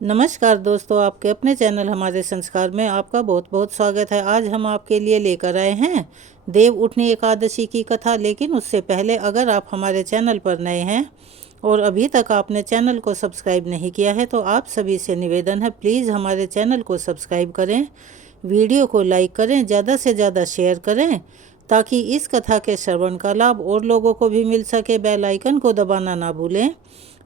नमस्कार दोस्तों, आपके अपने चैनल हमारे संस्कार में आपका बहुत बहुत स्वागत है। आज हम आपके लिए लेकर आए हैं देव उठनी एकादशी की कथा। लेकिन उससे पहले अगर आप हमारे चैनल पर नए हैं और अभी तक आपने चैनल को सब्सक्राइब नहीं किया है तो आप सभी से निवेदन है, प्लीज़ हमारे चैनल को सब्सक्राइब करें, वीडियो को लाइक करें, ज़्यादा से ज़्यादा शेयर करें ताकि इस कथा के श्रवण का लाभ और लोगों को भी मिल सके। बेल आइकन को दबाना ना भूलें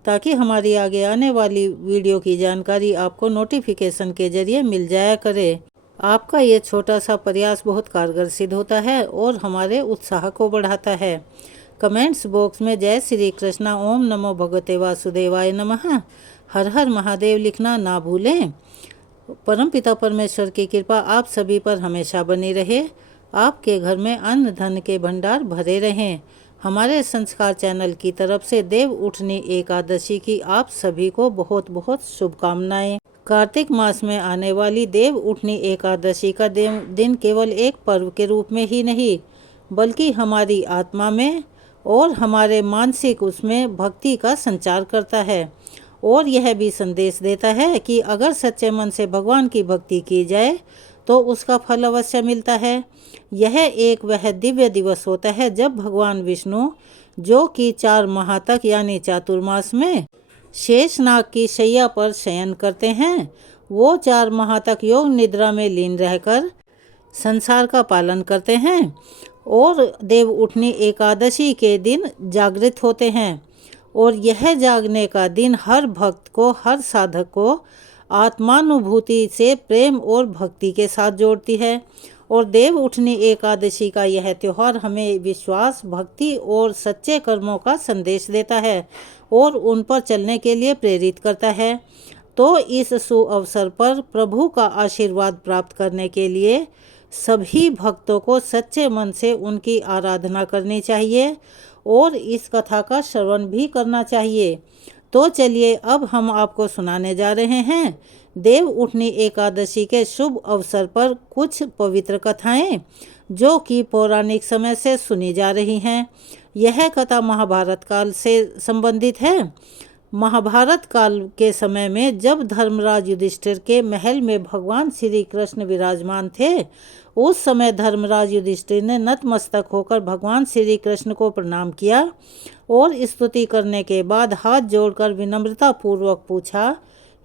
ताकि हमारी आगे आने वाली वीडियो की जानकारी आपको नोटिफिकेशन के जरिए मिल जाया करे। आपका ये छोटा सा प्रयास बहुत कारगर सिद्ध होता है और हमारे उत्साह को बढ़ाता है। कमेंट्स बॉक्स में जय श्री कृष्णा, ओम नमो भगवते वासुदेवाय नमः, हर हर महादेव लिखना ना भूलें। परमपिता परमेश्वर की कृपा आप सभी पर हमेशा बनी रहे, आपके घर में अन्न धन के भंडार भरे रहें। हमारे संस्कार चैनल की तरफ से देव उठनी एकादशी की आप सभी को बहुत बहुत शुभकामनाएं। कार्तिक मास में आने वाली देव उठनी एकादशी का दिन केवल एक पर्व के रूप में ही नहीं बल्कि हमारी आत्मा में और हमारे मानसिक उसमें भक्ति का संचार करता है और यह भी संदेश देता है कि अगर सच्चे मन से भगवान की भक्ति की जाए तो उसका फल अवश्य मिलता है। यह एक वह दिव्य दिवस होता है जब भगवान विष्णु, जो कि 4 माह तक यानी चातुर्मास में शेषनाग की शैया पर शयन करते हैं, वो 4 माह तक योग निद्रा में लीन रहकर संसार का पालन करते हैं और देव उठनी एकादशी के दिन जागृत होते हैं। और यह जागने का दिन हर भक्त को, हर साधक को आत्मानुभूति से प्रेम और भक्ति के साथ जोड़ती है। और देव उठनी एकादशी का यह त्यौहार हमें विश्वास, भक्ति और सच्चे कर्मों का संदेश देता है और उन पर चलने के लिए प्रेरित करता है। तो इस सुअवसर पर प्रभु का आशीर्वाद प्राप्त करने के लिए सभी भक्तों को सच्चे मन से उनकी आराधना करनी चाहिए और इस कथा का श्रवण भी करना चाहिए। तो चलिए अब हम आपको सुनाने जा रहे हैं देव उठनी एकादशी के शुभ अवसर पर कुछ पवित्र कथाएं जो कि पौराणिक समय से सुनी जा रही हैं। यह कथा महाभारत काल से संबंधित है। महाभारत काल के समय में जब धर्मराज युधिष्ठिर के महल में भगवान श्री कृष्ण विराजमान थे, उस समय धर्मराज युधिष्ठिर ने नतमस्तक होकर भगवान श्री कृष्ण को प्रणाम किया और स्तुति करने के बाद हाथ जोड़कर विनम्रता पूर्वक पूछा,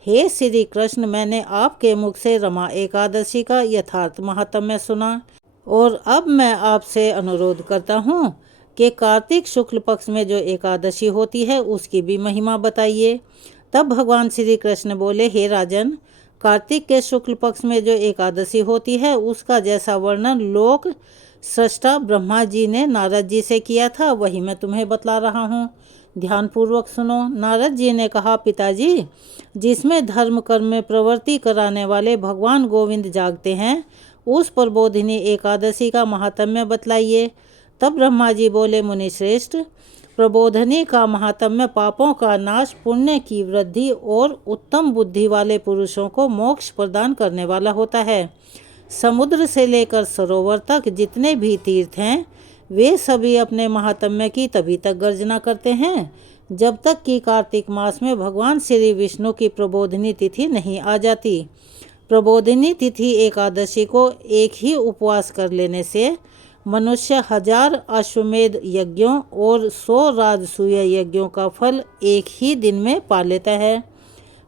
हे श्री कृष्ण, मैंने आपके मुख से रमा एकादशी का यथार्थ महात्म्य सुना और अब मैं आपसे अनुरोध करता हूँ कि कार्तिक शुक्ल पक्ष में जो एकादशी होती है उसकी भी महिमा बताइए। तब भगवान श्री कृष्ण बोले, हे राजन, कार्तिक के शुक्ल पक्ष में जो एकादशी होती है उसका जैसा वर्णन लोक सृष्टा ब्रह्मा जी ने नारद जी से किया था वही मैं तुम्हें बतला रहा हूँ। ध्यानपूर्वक सुनो। नारद जी ने कहा, पिताजी, जिसमें धर्म कर्म में प्रवृत्ति कराने वाले भगवान गोविंद जागते हैं उस प्रबोधिनी एकादशी का महात्म्य बतलाइए। तब ब्रह्मा जी बोले, मुनि श्रेष्ठ, प्रबोधनी का महात्म्य पापों का नाश, पुण्य की वृद्धि और उत्तम बुद्धि वाले पुरुषों को मोक्ष प्रदान करने वाला होता है। समुद्र से लेकर सरोवर तक जितने भी तीर्थ हैं वे सभी अपने महात्म्य की तभी तक गर्जना करते हैं जब तक कि कार्तिक मास में भगवान श्री विष्णु की प्रबोधिनी तिथि नहीं आ जाती। प्रबोधिनी तिथि एकादशी को एक ही उपवास कर लेने से मनुष्य 1000 अश्वमेध यज्ञों और 100 राजसूय यज्ञों का फल एक ही दिन में पा लेता है।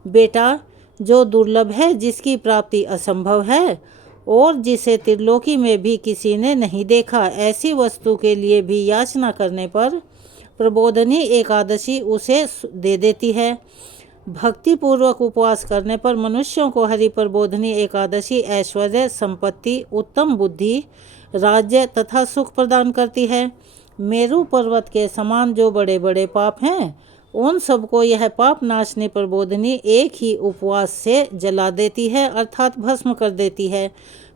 बेटा, जो दुर्लभ है, जिसकी प्राप्ति असंभव है और जिसे त्रिलोकी में भी किसी ने नहीं देखा, ऐसी वस्तु के लिए भी याचना करने पर प्रबोधनी एकादशी उसे दे देती है। भक्ति पूर्वक उपवास करने पर मनुष्यों को हरि प्रबोधनी एकादशी ऐश्वर्य, संपत्ति, उत्तम बुद्धि, राज्य तथा सुख प्रदान करती है। मेरु पर्वत के समान जो बड़े बड़े पाप हैं उन सबको यह पाप नाशनी प्रबोधनी एक ही उपवास से जला देती है, अर्थात भस्म कर देती है।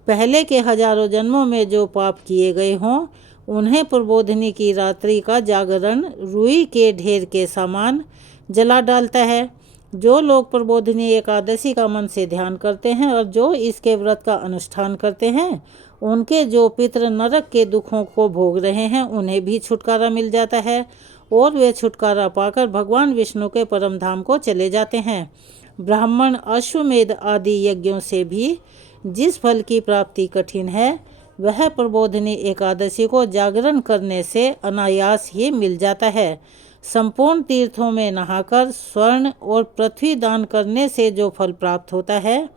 पहले के हजारों जन्मों में जो पाप किए गए हों उन्हें प्रबोधनी की रात्रि का जागरण रुई के ढेर के समान जला डालता है। जो लोग प्रबोधनी एकादशी का मन से ध्यान करते हैं और जो इसके व्रत का अनुष्ठान करते हैं उनके जो पितृ नरक के दुखों को भोग रहे हैं उन्हें भी छुटकारा मिल जाता है और वे छुटकारा पाकर भगवान विष्णु के परम धाम को चले जाते हैं। ब्राह्मण, अश्वमेध आदि यज्ञों से भी जिस फल की प्राप्ति कठिन है, वह प्रबोधिनी एकादशी को जागरण करने से अनायास ही मिल जाता है। संपूर्ण तीर्थों में नहाकर स्वर्ण और पृथ्वी दान करने से जो फल प्राप्त होता है,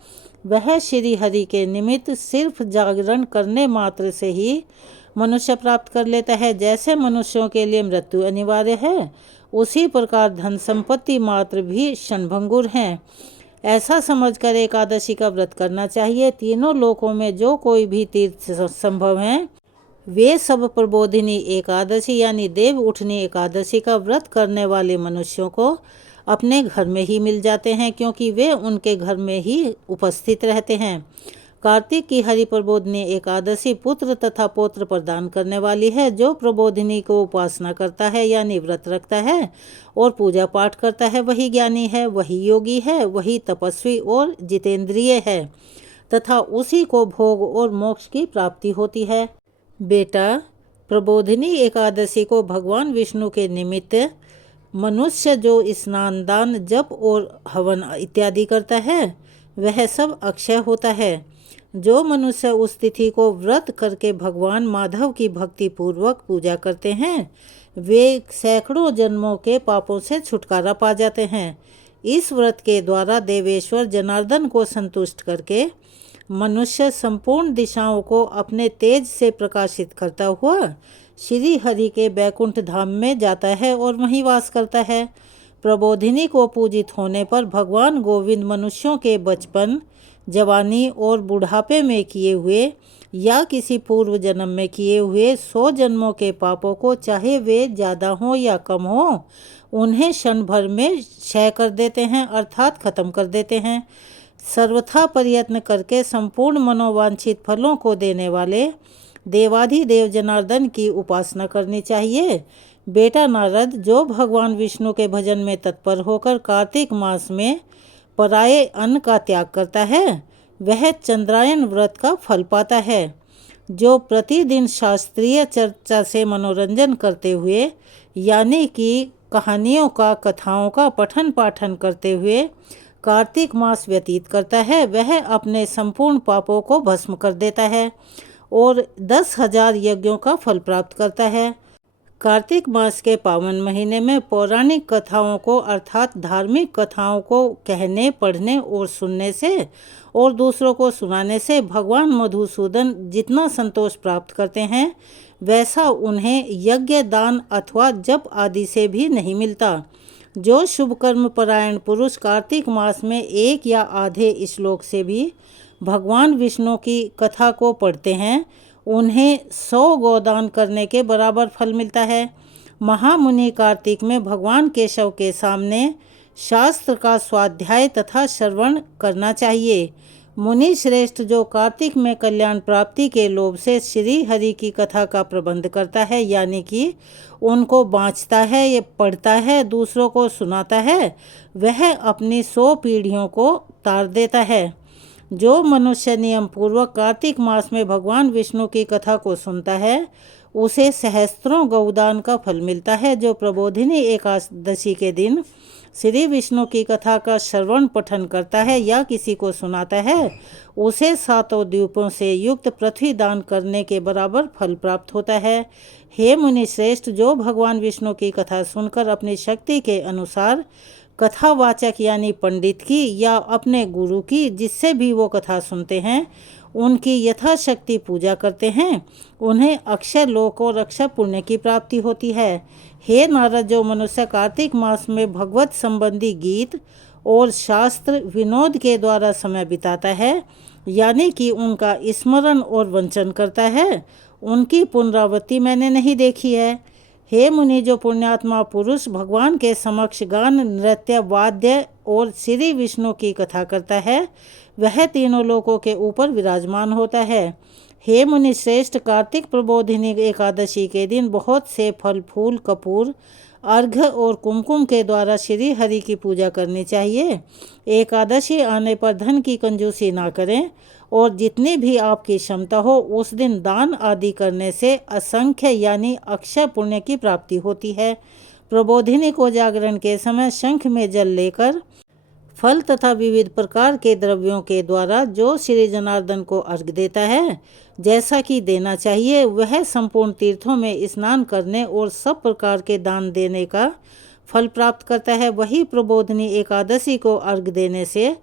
वह श्री हरि के निमित्त सिर्फ जागरण करने मात्र से ही मनुष्य प्राप्त कर लेता है। जैसे मनुष्यों के लिए मृत्यु अनिवार्य है, उसी प्रकार धन संपत्ति मात्र भी क्षणभंगुर हैं। ऐसा समझकर एकादशी का व्रत करना चाहिए। तीनों लोकों में जो कोई भी तीर्थ संभव हैं, वे सब प्रबोधिनी एकादशी यानी देव उठनी एकादशी का व्रत करने वाले मनुष्यों को अपने घर में ही मिल जाते हैं, क्योंकि वे उनके घर में ही उपस्थित रहते हैं। कार्तिक की हरि प्रबोधिनी एकादशी पुत्र तथा पौत्र प्रदान करने वाली है। जो प्रबोधिनी को उपासना करता है यानी व्रत रखता है और पूजा पाठ करता है, वही ज्ञानी है, वही योगी है, वही तपस्वी और जितेंद्रिय है तथा उसी को भोग और मोक्ष की प्राप्ति होती है। बेटा, प्रबोधिनी एकादशी को भगवान विष्णु के निमित्त मनुष्य जो स्नान, दान, जप और हवन इत्यादि करता है, वह सब अक्षय होता है। जो मनुष्य उस तिथि को व्रत करके भगवान माधव की भक्ति पूर्वक पूजा करते हैं, वे सैकड़ों जन्मों के पापों से छुटकारा पा जाते हैं। इस व्रत के द्वारा देवेश्वर जनार्दन को संतुष्ट करके मनुष्य संपूर्ण दिशाओं को अपने तेज से प्रकाशित करता हुआ श्री हरि के बैकुंठ धाम में जाता है और वहीं वास करता है। प्रबोधिनी को पूजित होने पर भगवान गोविंद मनुष्यों के बचपन, जवानी और बुढ़ापे में किए हुए या किसी पूर्व जन्म में किए हुए 100 जन्मों के पापों को, चाहे वे ज़्यादा हों या कम हों, उन्हें क्षण भर में क्षय कर देते हैं, अर्थात खत्म कर देते हैं। सर्वथा प्रयत्न करके संपूर्ण मनोवांछित फलों को देने वाले देवाधिदेव जनार्दन की उपासना करनी चाहिए। बेटा नारद, जो भगवान विष्णु के भजन में तत्पर होकर कार्तिक मास में पराये अन्न का त्याग करता है, वह चंद्रायन व्रत का फल पाता है। जो प्रतिदिन शास्त्रीय चर्चा से मनोरंजन करते हुए यानी कि कहानियों का, कथाओं का पठन पाठन करते हुए कार्तिक मास व्यतीत करता है, वह अपने संपूर्ण पापों को भस्म कर देता है और 10,000 यज्ञों का फल प्राप्त करता है। कार्तिक मास के पावन महीने में पौराणिक कथाओं को अर्थात धार्मिक कथाओं को कहने, पढ़ने और सुनने से और दूसरों को सुनाने से भगवान मधुसूदन जितना संतोष प्राप्त करते हैं, वैसा उन्हें यज्ञ, दान अथवा जप आदि से भी नहीं मिलता। जो शुभ कर्म परायण पुरुष कार्तिक मास में एक या आधे श्लोक से भी भगवान विष्णु की कथा को पढ़ते हैं, उन्हें 100 गोदान करने के बराबर फल मिलता है। महामुनि कार्तिक में भगवान केशव के सामने शास्त्र का स्वाध्याय तथा श्रवण करना चाहिए। मुनि श्रेष्ठ जो कार्तिक में कल्याण प्राप्ति के लोभ से श्री हरि की कथा का प्रबंध करता है, यानी कि उनको बाँचता है, ये पढ़ता है, दूसरों को सुनाता है, वह अपनी 100 पीढ़ियों को तार देता है। जो मनुष्य नियम पूर्वक कार्तिक मास में भगवान विष्णु की कथा को सुनता है, उसे सहस्त्रों गौदान का फल मिलता है। जो प्रबोधिनी एकादशी के दिन श्री विष्णु की कथा का श्रवण पठन करता है या किसी को सुनाता है, उसे 7 द्वीपों से युक्त पृथ्वी दान करने के बराबर फल प्राप्त होता है। हे मुनि श्रेष्ठ, जो भगवान विष्णु की कथा सुनकर अपनी शक्ति के अनुसार कथावाचक यानी पंडित की या अपने गुरु की, जिससे भी वो कथा सुनते हैं, उनकी यथाशक्ति पूजा करते हैं, उन्हें अक्षय लोक और अक्षय पुण्य की प्राप्ति होती है। हे नारद, जो मनुष्य कार्तिक मास में भगवत संबंधी गीत और शास्त्र विनोद के द्वारा समय बिताता है, यानी कि उनका स्मरण और वंचन करता है, उनकी पुनरावृत्ति मैंने नहीं देखी है। हे मुनि, जो पुण्यात्मा पुरुष भगवान के समक्ष गान, नृत्य, वाद्य और श्री विष्णु की कथा करता है, वह तीनों लोकों के ऊपर विराजमान होता है। हे मुनि श्रेष्ठ, कार्तिक प्रबोधिनी एकादशी के दिन बहुत से फल, फूल, कपूर, अर्घ्य और कुमकुम के द्वारा श्री हरि की पूजा करनी चाहिए। एकादशी आने पर धन की कंजूसी ना करें और जितनी भी आपकी क्षमता हो उस दिन दान आदि करने से असंख्य यानी अक्षय पुण्य की प्राप्ति होती है। प्रबोधिनी को जागरण के समय शंख में जल लेकर फल तथा विविध प्रकार के द्रव्यों के द्वारा जो श्री जनार्दन को अर्घ देता है, जैसा कि देना चाहिए, वह संपूर्ण तीर्थों में स्नान करने और सब प्रकार के दान देने का फल प्राप्त करता है। वही प्रबोधनी एकादशी को अर्घ देने से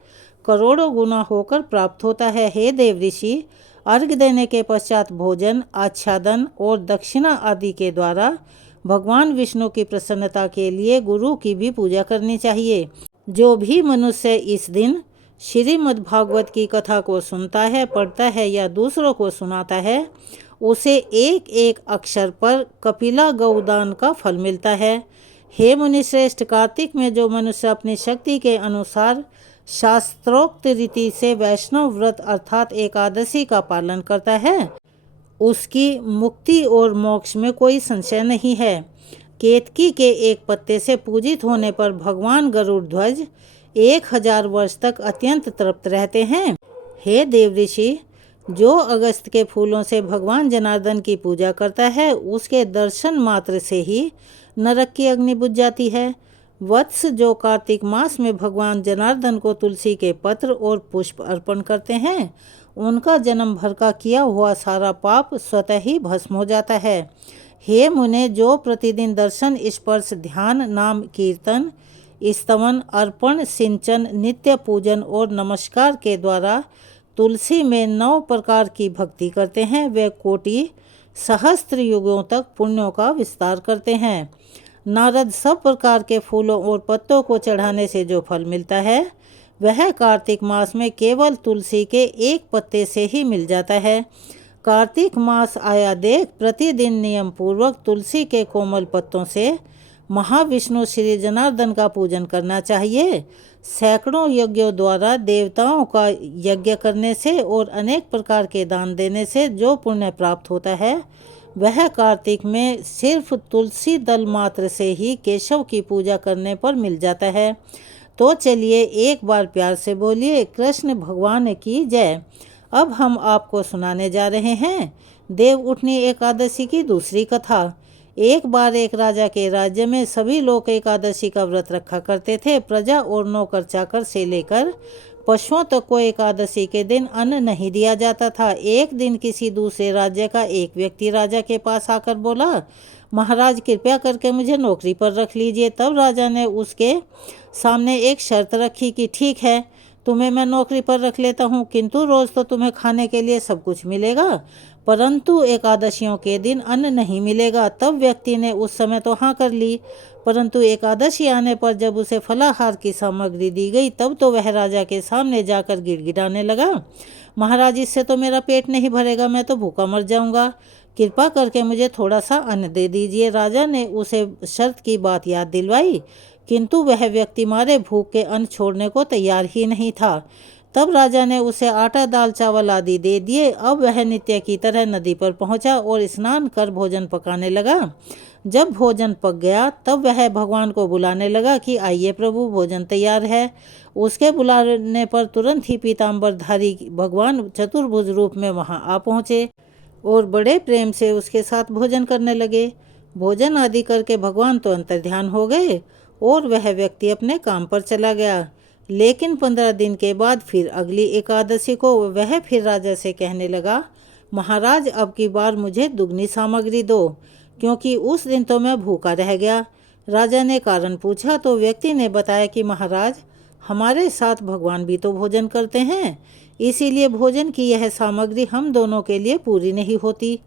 करोड़ों गुना होकर प्राप्त होता है। हे देव ऋषि, अर्घ देने के पश्चात भोजन, आच्छादन और दक्षिणा आदि के द्वारा भगवान विष्णु की प्रसन्नता के लिए गुरु की भी पूजा करनी चाहिए। जो भी मनुष्य इस दिन श्रीमद् भागवत की कथा को सुनता है, पढ़ता है या दूसरों को सुनाता है, उसे एक एक अक्षर पर कपिला गौदान का फल मिलता है। हे मुनिश्रेष्ठ, कार्तिक में जो मनुष्य अपनी शक्ति के अनुसार शास्त्रोक्त रीति से वैष्णव व्रत अर्थात एकादशी का पालन करता है, उसकी मुक्ति और मोक्ष में कोई संशय नहीं है। केतकी के एक पत्ते से पूजित होने पर भगवान गरुड़ ध्वज 1000 वर्ष तक अत्यंत तृप्त रहते हैं। हे देव ऋषि, जो अगस्त के फूलों से भगवान जनार्दन की पूजा करता है, उसके दर्शन मात्र से ही नरक की अग्नि बुझ जाती है। वत्स, जो कार्तिक मास में भगवान जनार्दन को तुलसी के पत्र और पुष्प अर्पण करते हैं, उनका जन्म भर का किया हुआ सारा पाप स्वतः ही भस्म हो जाता है। हे मुने, जो प्रतिदिन दर्शन, स्पर्श, ध्यान, नाम कीर्तन, स्तवन, अर्पण, सिंचन, नित्य पूजन और नमस्कार के द्वारा तुलसी में 9 प्रकार की भक्ति करते हैं, वे कोटि सहस्त्र युगों तक पुण्यों का विस्तार करते हैं। नारद, सब प्रकार के फूलों और पत्तों को चढ़ाने से जो फल मिलता है, वह कार्तिक मास में केवल तुलसी के एक पत्ते से ही मिल जाता है। कार्तिक मास आया देख प्रतिदिन नियम पूर्वक तुलसी के कोमल पत्तों से महाविष्णु श्री जनार्दन का पूजन करना चाहिए। सैकड़ों यज्ञों द्वारा देवताओं का यज्ञ करने से और अनेक प्रकार के दान देने से जो पुण्य प्राप्त होता है, वह कार्तिक में सिर्फ तुलसी दल मात्र से ही केशव की पूजा करने पर मिल जाता है। तो चलिए एक बार प्यार से बोलिए, कृष्ण भगवान की जय। अब हम आपको सुनाने जा रहे हैं देव उठनी एकादशी की दूसरी कथा। एक बार एक राजा के राज्य में सभी लोग एकादशी का व्रत रखा करते थे। प्रजा और नौकर चाकर से लेकर पशुओं तक को एकादशी के दिन अन्न नहीं दिया जाता था। एक दिन किसी दूसरे राज्य का एक व्यक्ति राजा के पास आकर बोला, महाराज कृपया करके मुझे नौकरी पर रख लीजिए। तब राजा ने उसके सामने एक शर्त रखी कि ठीक है, तुम्हें मैं नौकरी पर रख लेता हूँ, किंतु रोज़ तो तुम्हें खाने के लिए सब कुछ मिलेगा, परंतु एकादशियों के दिन अन्न नहीं मिलेगा। तब व्यक्ति ने उस समय तो हाँ कर ली, परंतु एकादशी आने पर जब उसे फलाहार की सामग्री दी गई, तब तो वह राजा के सामने जाकर गिड़गिड़ाने लगा, महाराज इससे तो मेरा पेट नहीं भरेगा, मैं तो भूखा मर जाऊंगा, कृपा करके मुझे थोड़ा सा अन्न दे दीजिए। राजा ने उसे शर्त की बात याद दिलवाई, किंतु वह व्यक्ति मारे भूख के अन्न छोड़ने को तैयार ही नहीं था। तब राजा ने उसे आटा, दाल, चावल आदि दे दिए। अब वह नित्य की तरह नदी पर पहुंचा और स्नान कर भोजन पकाने लगा। जब भोजन पक गया, तब वह भगवान को बुलाने लगा कि आइए प्रभु, भोजन तैयार है। उसके बुलाने पर तुरंत ही पीताम्बरधारी भगवान चतुर्भुज रूप में वहां आ पहुँचे और बड़े प्रेम से उसके साथ भोजन करने लगे। भोजन आदि करके भगवान तो अंतर्ध्यान हो गए और वह व्यक्ति अपने काम पर चला गया। लेकिन 15 दिन के बाद फिर अगली एकादशी को वह फिर राजा से कहने लगा, महाराज अब की बार मुझे दुगनी सामग्री दो, क्योंकि उस दिन तो मैं भूखा रह गया। राजा ने कारण पूछा तो व्यक्ति ने बताया कि महाराज, हमारे साथ भगवान भी तो भोजन करते हैं, इसीलिए भोजन की यह सामग्री हम दोनों के लिए पूरी नहीं होती।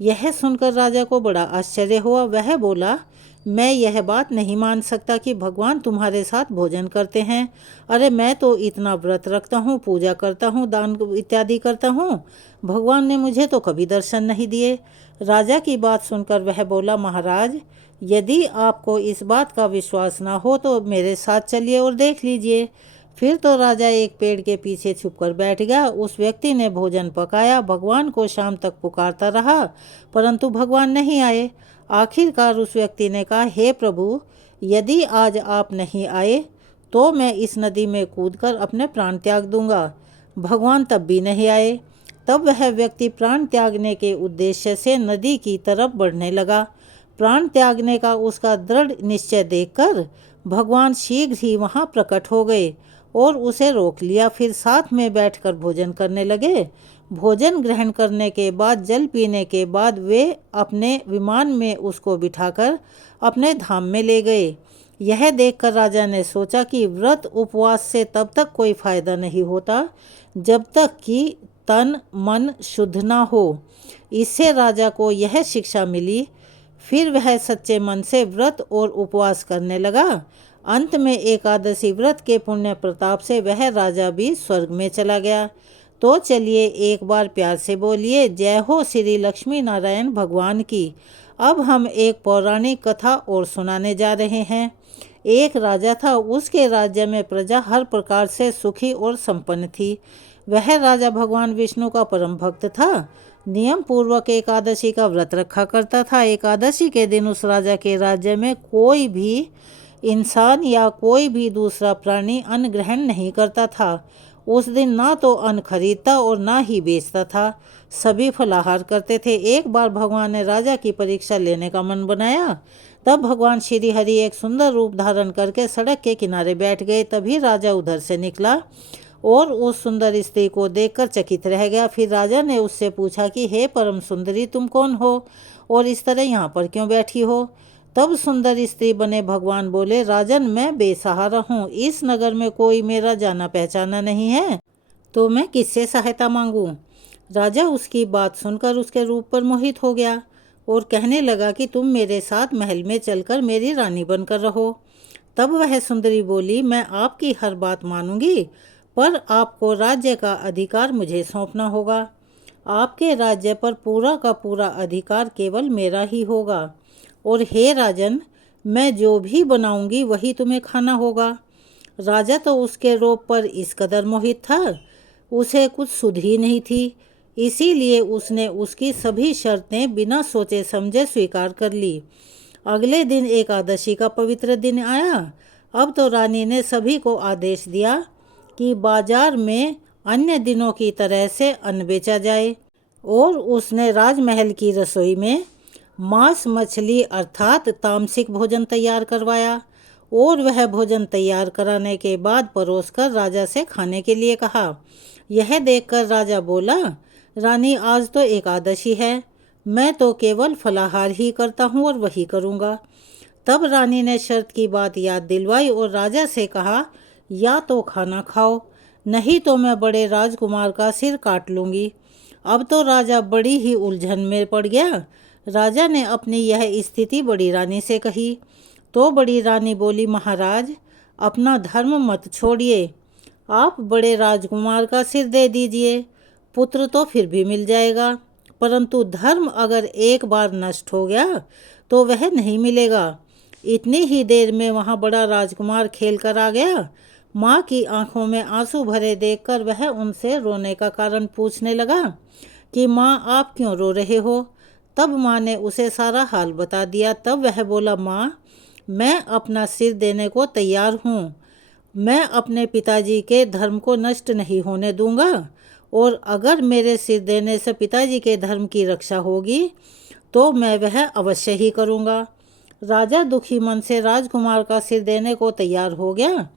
यह सुनकर राजा को बड़ा आश्चर्य हुआ। वह बोला, मैं यह बात नहीं मान सकता कि भगवान तुम्हारे साथ भोजन करते हैं। अरे मैं तो इतना व्रत रखता हूँ, पूजा करता हूँ, दान इत्यादि करता हूँ, भगवान ने मुझे तो कभी दर्शन नहीं दिए। राजा की बात सुनकर वह बोला, महाराज यदि आपको इस बात का विश्वास ना हो तो मेरे साथ चलिए और देख लीजिए। फिर तो राजा एक पेड़ के पीछे छुपकर बैठ गया। उस व्यक्ति ने भोजन पकाया, भगवान को शाम तक पुकारता रहा, परंतु भगवान नहीं आए। आखिरकार उस व्यक्ति ने कहा, हे प्रभु, यदि आज आप नहीं आए तो मैं इस नदी में कूदकर अपने प्राण त्याग दूंगा। भगवान तब भी नहीं आए। तब वह व्यक्ति प्राण त्यागने के उद्देश्य से नदी की तरफ बढ़ने लगा। प्राण त्यागने का उसका दृढ़ निश्चय देखकर भगवान शीघ्र ही वहां प्रकट हो गए और उसे रोक लिया। फिर साथ में बैठकर भोजन करने लगे। भोजन ग्रहण करने के बाद, जल पीने के बाद वे अपने विमान में उसको बिठाकर अपने धाम में ले गए। यह देखकर राजा ने सोचा कि व्रत उपवास से तब तक कोई फायदा नहीं होता जब तक कि तन मन शुद्ध ना हो। इससे राजा को यह शिक्षा मिली। फिर वह सच्चे मन से व्रत और उपवास करने लगा। अंत में एकादशी व्रत के पुण्य प्रताप से वह राजा भी स्वर्ग में चला गया। तो चलिए एक बार प्यार से बोलिए, जय हो श्री लक्ष्मी नारायण भगवान की। अब हम एक पौराणिक कथा और सुनाने जा रहे हैं। एक राजा था, उसके राज्य में प्रजा हर प्रकार से सुखी और संपन्न थी। वह राजा भगवान विष्णु का परम भक्त था। नियम पूर्वक एकादशी का व्रत रखा करता था। एकादशी के दिन उस राजा के राज्य में कोई भी इंसान या कोई भी दूसरा प्राणी अन्न ग्रहण नहीं करता था। उस दिन ना तो अन्न खरीदता और ना ही बेचता था। सभी फलाहार करते थे। एक बार भगवान ने राजा की परीक्षा लेने का मन बनाया। तब भगवान श्री हरि एक सुंदर रूप धारण करके सड़क के किनारे बैठ गए। तभी राजा उधर से निकला और उस सुंदर स्त्री को देखकर चकित रह गया। फिर राजा ने उससे पूछा कि हे परम सुंदरी, तुम कौन हो और इस तरह यहाँ पर क्यों बैठी हो? तब सुंदर स्त्री बने भगवान बोले, राजन, मैं बेसहारा हूँ। इस नगर में कोई मेरा जाना पहचाना नहीं है, तो मैं किससे सहायता मांगूं? राजा उसकी बात सुनकर उसके रूप पर मोहित हो गया और कहने लगा कि तुम मेरे साथ महल में चलकर मेरी रानी बनकर रहो। तब वह सुंदरी बोली, मैं आपकी हर बात मानूंगी, पर आपको राज्य का अधिकार मुझे सौंपना होगा। आपके राज्य पर पूरा का पूरा अधिकार केवल मेरा ही होगा। और हे राजन, मैं जो भी बनाऊंगी वही तुम्हें खाना होगा। राजा तो उसके रोप पर इस कदर मोहित था, उसे कुछ सुध ही नहीं थी। इसीलिए उसने उसकी सभी शर्तें बिना सोचे समझे स्वीकार कर ली। अगले दिन एकादशी का पवित्र दिन आया। अब तो रानी ने सभी को आदेश दिया कि बाजार में अन्य दिनों की तरह से अन्न बेचा जाए। और उसने राजमहल की रसोई में मांस मछली अर्थात तामसिक भोजन तैयार करवाया। और वह भोजन तैयार कराने के बाद परोसकर राजा से खाने के लिए कहा। यह देखकर राजा बोला, रानी, आज तो एकादशी है, मैं तो केवल फलाहार ही करता हूँ और वही करूँगा। तब रानी ने शर्त की बात याद दिलवाई और राजा से कहा, या तो खाना खाओ, नहीं तो मैं बड़े राजकुमार का सिर काट लूँगी। अब तो राजा बड़ी ही उलझन में पड़ गया। राजा ने अपनी यह स्थिति बड़ी रानी से कही तो बड़ी रानी बोली, महाराज, अपना धर्म मत छोड़िए, आप बड़े राजकुमार का सिर दे दीजिए, पुत्र तो फिर भी मिल जाएगा, परंतु धर्म अगर एक बार नष्ट हो गया तो वह नहीं मिलेगा। इतनी ही देर में वहाँ बड़ा राजकुमार खेल कर आ गया। माँ की आंखों में आंसू भरे देखकर वह उनसे रोने का कारण पूछने लगा कि माँ, आप क्यों रो रहे हो? तब माँ ने उसे सारा हाल बता दिया। तब वह बोला, माँ, मैं अपना सिर देने को तैयार हूँ। मैं अपने पिताजी के धर्म को नष्ट नहीं होने दूंगा, और अगर मेरे सिर देने से पिताजी के धर्म की रक्षा होगी तो मैं वह अवश्य ही करूँगा। राजा दुखी मन से राजकुमार का सिर देने को तैयार हो गया।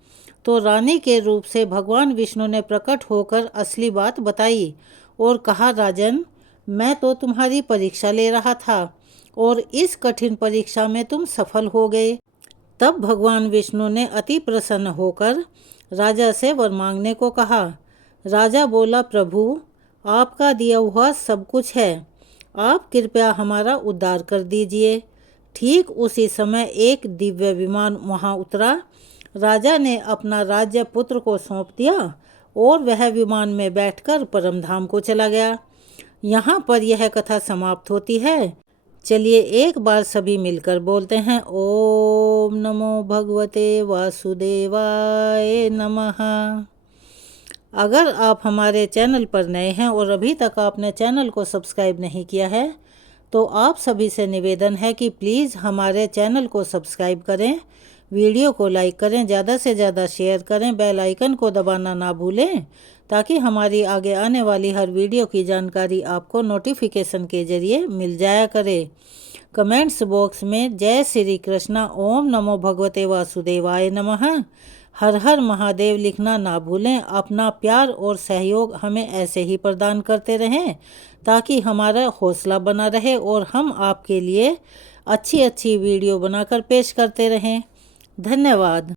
तो रानी के रूप से भगवान विष्णु ने प्रकट होकर असली बात बताई और कहा, राजन, मैं तो तुम्हारी परीक्षा ले रहा था और इस कठिन परीक्षा में तुम सफल हो गए। तब भगवान विष्णु ने अति प्रसन्न होकर राजा से वर मांगने को कहा। राजा बोला, प्रभु, आपका दिया हुआ सब कुछ है, आप कृपया हमारा उद्धार कर दीजिए। ठीक उसी समय एक दिव्य विमान वहां उतरा। राजा ने अपना राज्य पुत्र को सौंप दिया और वह विमान में बैठकर परमधाम को चला गया। यहाँ पर यह कथा समाप्त होती है। चलिए एक बार सभी मिलकर बोलते हैं, ओम नमो भगवते वासुदेवाय नमः। अगर आप हमारे चैनल पर नए हैं और अभी तक आपने चैनल को सब्सक्राइब नहीं किया है तो आप सभी से निवेदन है कि प्लीज़ हमारे चैनल को सब्सक्राइब करें, वीडियो को लाइक करें, ज़्यादा से ज़्यादा शेयर करें, बेल आइकन को दबाना ना भूलें ताकि हमारी आगे आने वाली हर वीडियो की जानकारी आपको नोटिफिकेशन के ज़रिए मिल जाया करे। कमेंट्स बॉक्स में जय श्री कृष्णा, ओम नमो भगवते वासुदेवाय नमः हर हर महादेव लिखना ना भूलें। अपना प्यार और सहयोग हमें ऐसे ही प्रदान करते रहें ताकि हमारा हौसला बना रहे और हम आपके लिए अच्छी अच्छी वीडियो बनाकर पेश करते रहें। धन्यवाद।